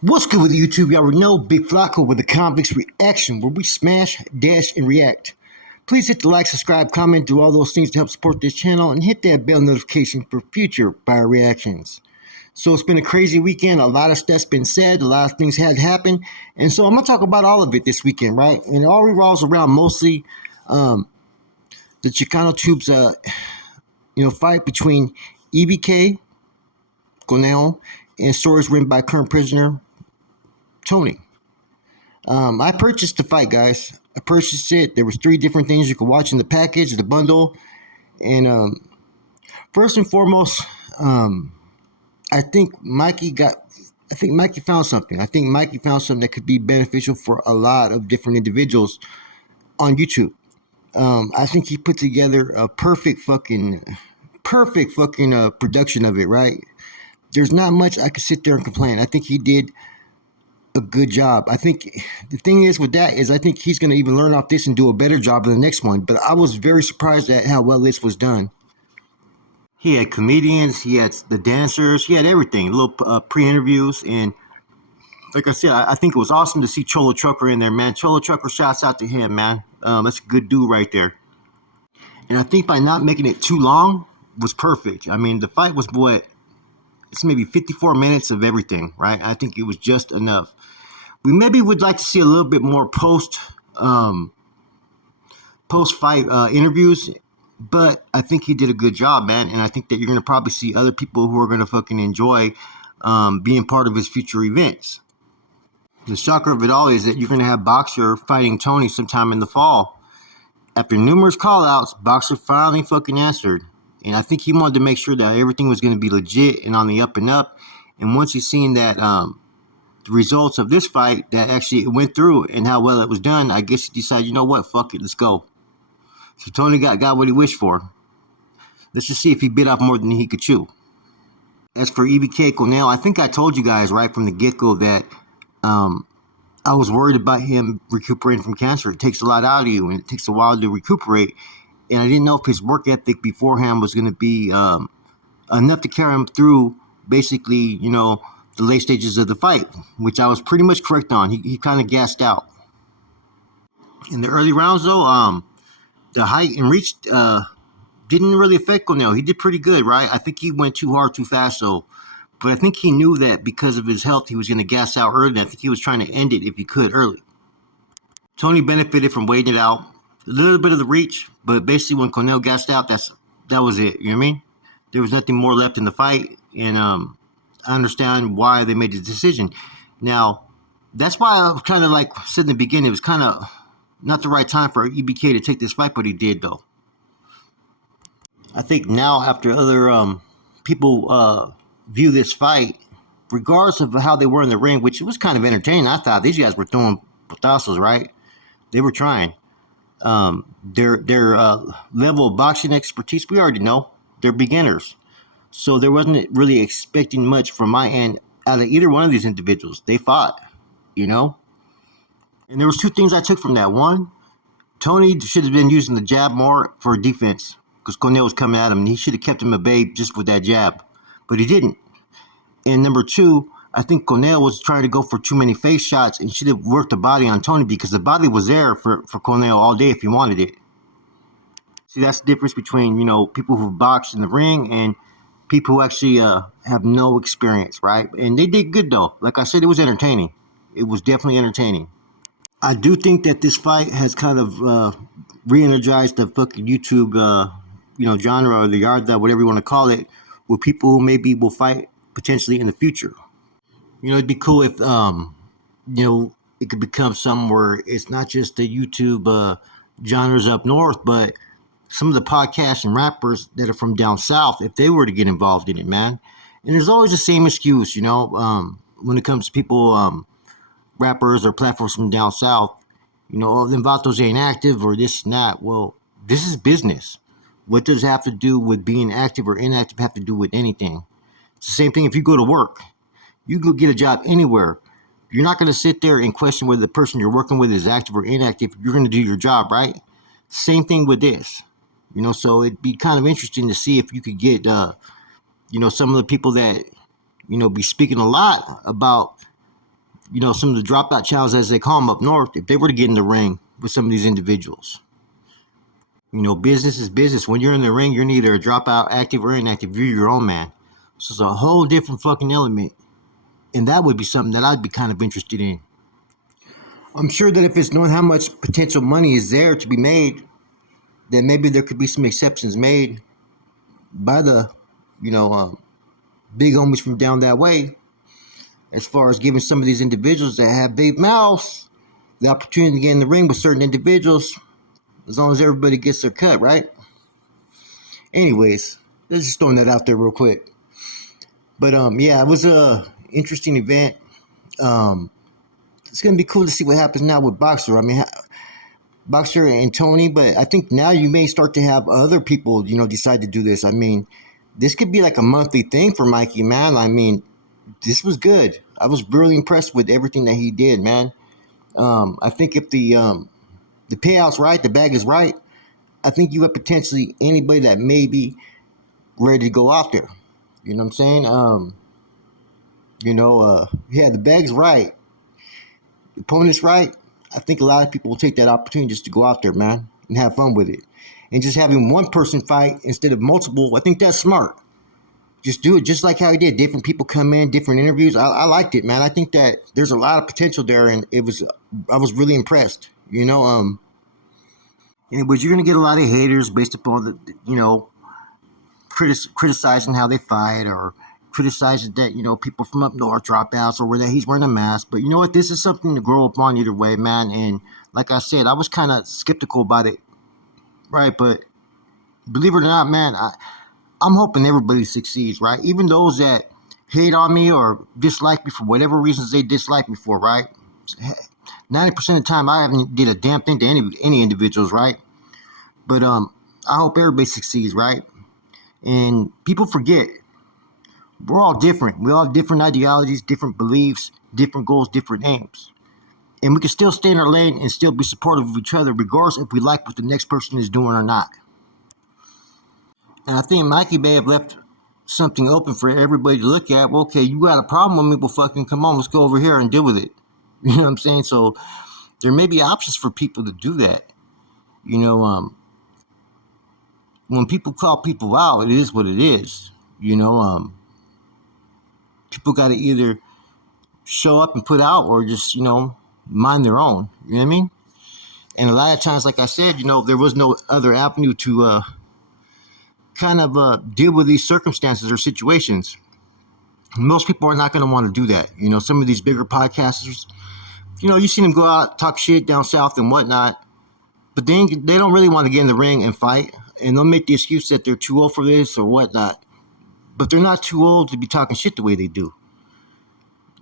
What's good with YouTube? You already know Big Flacco with the Convicts Reaction, where we smash, dash, and react. Please hit the like, subscribe, comment, do all those things to help support this channel, and hit that bell notification for future buyer reactions. So it's been a crazy weekend. A lot of stuff's been said. A lot of things had happened. And so I'm going to talk about all of it this weekend, right? And it all revolves around mostly the Chicano Tubes, fight between EBK, Coneo, and stories written by current prisoner Tony. I purchased the fight, guys. I purchased it. There was 3 different things you could watch in the package, the bundle. And first and foremost, I think Mikey found something. I think Mikey found something that could be beneficial for a lot of different individuals on YouTube. I think he put together a perfect fucking production of it, right? There's not much I could sit there and complain. I think he did a good job. I think the thing is with that is I think he's going to even learn off this and do a better job in the next one. But I was very surprised at how well this was done. He had comedians, he had the dancers, he had everything, little pre-interviews. And like I said, I think it was awesome to see Cholo Trucker in there, man. Cholo Trucker, shouts out to him, man. That's a good dude right there. And I think by not making it too long was perfect. I mean, the fight was what? It's maybe 54 minutes of everything, right? I think it was just enough. We maybe would like to see a little bit more post-fight interviews, but I think he did a good job, man. And I think that you're going to probably see other people who are going to fucking enjoy being part of his future events. The shocker of it all is that you're going to have Boxer fighting Tony sometime in the fall. After numerous call-outs, Boxer finally fucking answered. And I think he wanted to make sure that everything was going to be legit and on the up and up. And once he's seen that the results of this fight, that actually it went through and how well it was done, I guess he decided, you know what, fuck it, let's go. So Tony got what he wished for. Let's just see if he bit off more than he could chew. As for EBK Coneo, I think I told you guys right from the get-go that I was worried about him recuperating from cancer. It takes a lot out of you, and it takes a while to recuperate. And I didn't know if his work ethic beforehand was going to be enough to carry him through, basically, the late stages of the fight, which I was pretty much correct on. He kind of gassed out. In the early rounds, though, the height and reach didn't really affect Coneo. He did pretty good, right? I think he went too hard, too fast, though. But I think he knew that because of his health, he was going to gas out early. And I think he was trying to end it if he could early. Tony benefited from waiting it out. A little bit of the reach, but basically when Coneo gassed out, that was it. You know what I mean? There was nothing more left in the fight, and I understand why they made the decision. Now, that's why I was kind of like said in the beginning, it was kind of not the right time for EBK to take this fight, but he did, though. I think now after other people view this fight, regardless of how they were in the ring, which was kind of entertaining, I thought these guys were throwing putazos, right? They were trying. Their level of boxing expertise, we already know. They're beginners. So there wasn't really expecting much from my end out of either one of these individuals. They fought, And there was 2 things I took from that. One, Tony should have been using the jab more for defense because Coneo was coming at him, and he should have kept him at bay just with that jab. But he didn't. And number 2, I think Coneo was trying to go for too many face shots and should have worked the body on Tony because the body was there for Coneo all day if he wanted it. See, that's the difference between, people who box in the ring and people who actually have no experience, right? And they did good, though. Like I said, it was entertaining. It was definitely entertaining. I do think that this fight has kind of re-energized the fucking YouTube, genre or the yard, that whatever you want to call it, with people who maybe will fight potentially in the future. It'd be cool if, it could become something where it's not just the YouTube genres up north, but some of the podcasts and rappers that are from down south, if they were to get involved in it, man. And there's always the same excuse, when it comes to people, rappers or platforms from down south, oh, them vatos ain't active or this and that. Well, this is business. What does it have to do with being active or inactive have to do with anything? It's the same thing if you go to work. You go get a job anywhere. You're not going to sit there and question whether the person you're working with is active or inactive. You're going to do your job, right? Same thing with this. So it'd be kind of interesting to see if you could get, some of the people that, be speaking a lot about some of the dropout challenge, as they call them up north, if they were to get in the ring with some of these individuals, business is business. When you're in the ring, you're neither a dropout, active, or inactive. You're your own man. So it's a whole different fucking element. And that would be something that I'd be kind of interested in. I'm sure that if it's knowing how much potential money is there to be made, then maybe there could be some exceptions made by the, big homies from down that way, as far as giving some of these individuals that have big mouths the opportunity to get in the ring with certain individuals, as long as everybody gets their cut, right? Anyways, let's just throwing that out there real quick. But yeah, it was a interesting event. It's gonna be cool to see what happens now with Boxer. I mean, Boxer and Tony, but I think now you may start to have other people, decide to do this. I mean, this could be like a monthly thing for Mikey, man. I mean, this was good. I was really impressed with everything that he did, man. I think if the payout's right, the bag is right, I think you have potentially anybody that may be ready to go out there. You know what I'm saying? Yeah, the bag's right. The opponent's right. I think a lot of people will take that opportunity just to go out there, man, and have fun with it. And just having one person fight instead of multiple, I think that's smart. Just do it just like how he did. Different people come in, different interviews. I liked it, man. I think that there's a lot of potential there, and I was really impressed. Anyways, you're gonna get a lot of haters based upon the, criticizing how they fight, or criticizing that, people from up north dropouts, or that he's wearing a mask. But you know what? This is something to grow upon either way, man. And like I said, I was kind of skeptical about it, right? But believe it or not, man, I'm hoping everybody succeeds, right? Even those that hate on me or dislike me for whatever reasons they dislike me for, right? 90% of the time, I haven't did a damn thing to any individuals, right? But I hope everybody succeeds, right? And people forget, we're all different. We all have different ideologies, different beliefs, different goals, different aims. And we can still stay in our lane and still be supportive of each other, regardless if we like what the next person is doing or not. And I think Mikey may have left something open for everybody to look at. Well, okay, you got a problem with me, well, fucking come on, let's go over here and deal with it. You know what I'm saying? So there may be options for people to do that. When people call people out, it is what it is. People got to either show up and put out, or just, mind their own. You know what I mean? And a lot of times, like I said, there was no other avenue to kind of deal with these circumstances or situations. Most people are not going to want to do that. Some of these bigger podcasters, you see them go out, talk shit down south and whatnot, but they don't really want to get in the ring and fight, and they'll make the excuse that they're too old for this or whatnot. But they're not too old to be talking shit the way they do.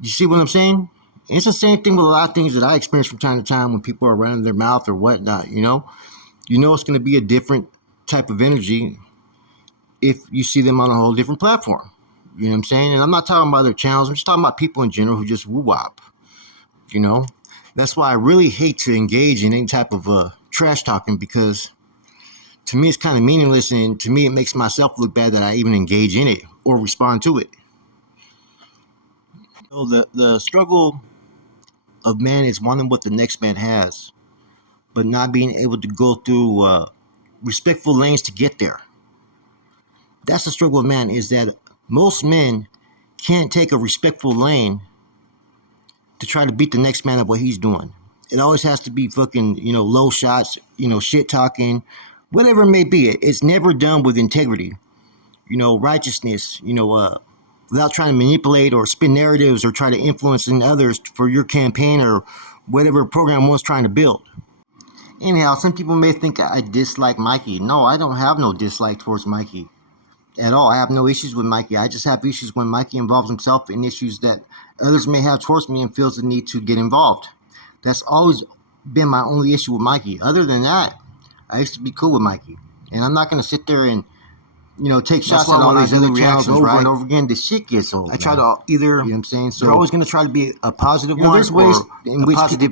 You see what I'm saying? It's the same thing with a lot of things that I experience from time to time when people are running their mouth or whatnot, it's going to be a different type of energy if you see them on a whole different platform. You know what I'm saying? And I'm not talking about their channels. I'm just talking about people in general who just woo-wop. That's why I really hate to engage in any type of trash talking, because to me it's kind of meaningless, and to me it makes myself look bad that I even engage in it or respond to it. The struggle of man is wanting what the next man has, but not being able to go through respectful lanes to get there. That's the struggle of man, is that most men can't take a respectful lane to try to beat the next man at what he's doing. It always has to be fucking, low shots, shit talking, whatever it may be. It's never done with integrity, righteousness, without trying to manipulate or spin narratives or try to influence in others for your campaign or whatever program one's trying to build. Anyhow, some people may think I dislike Mikey. No, I don't have no dislike towards Mikey at all. I have no issues with Mikey. I just have issues when Mikey involves himself in issues that others may have towards me and feels the need to get involved. That's always been my only issue with Mikey. Other than that, I used to be cool with Mikey. And I'm not going to sit there and, take shots at all these other channels over and over again. The shit gets old. I try to either, you know what I'm saying? So you're always going to try to be a positive one, there's ways in which to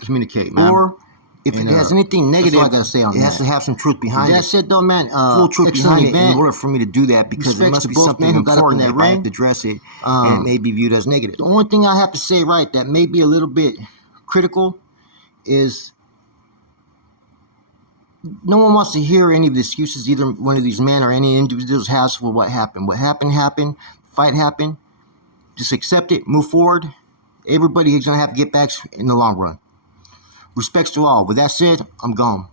communicate, man. Or if it has anything negative, I gotta say on it has to have some truth behind it. That said, though, man, full truth behind it in order for me to do that, because there must be something important if I have to address it, and it may be viewed as negative. The one thing I have to say, right, that may be a little bit critical is no one wants to hear any of the excuses either one of these men or any individuals has for what happened. What happened. Fight happened. Just accept it, move forward. Everybody is going to have to get back in the long run. Respects to all. With that said, I'm gone.